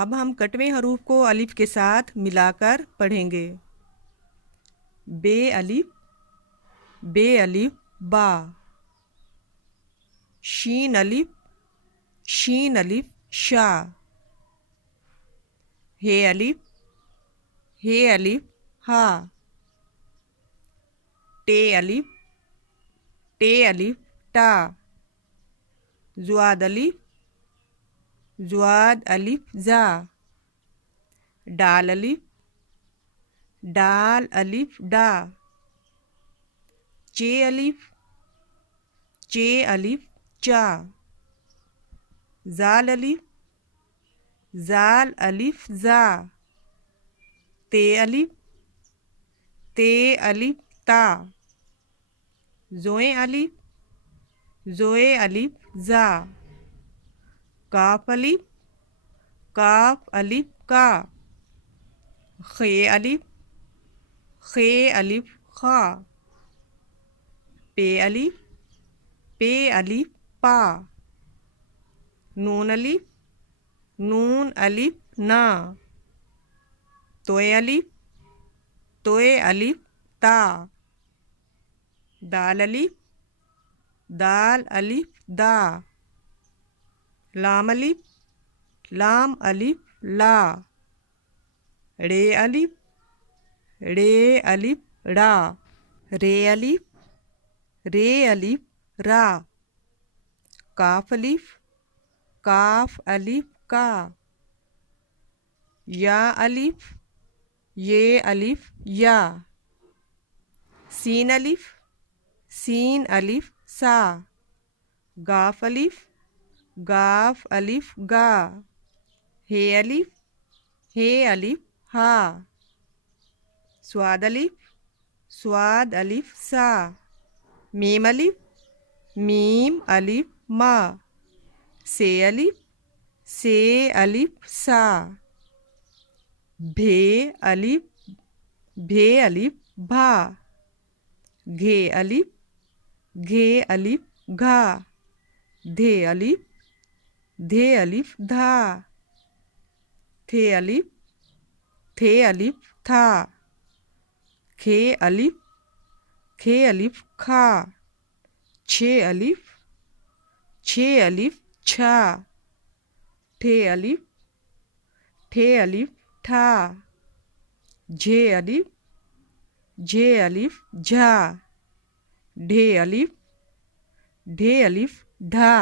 اب ہم کٹوے حروف کو الف کے ساتھ ملا کر پڑھیں گے۔ بے الف با، شین الف شا، ہے الف ہا، ٹے الف ٹا، زواد الف زا، ڈال الف ڈا، چے الف چا، زال الف زا، تے الف تا، زوئیں الف زا، کاف الف کا، خے الف خا، پے الف پا، نون الف نا، توئے الف تا، دال الف دا، لام الف لا، رے الف را، رے الف را، کاف الف کا، یا الف یا، سین الف سا، گاف الف گا، ہے الف ہا، سواد الف سا، میم الف ما، سے الف سا، بھے الف بھا، گھے الف گھا، دھے الف دھا، تھے الف تھا، کھے الف کھا، چھے الف چھا، ٹھے الف ٹھا، جھے الف جھا، ڈھے الف ڈھا۔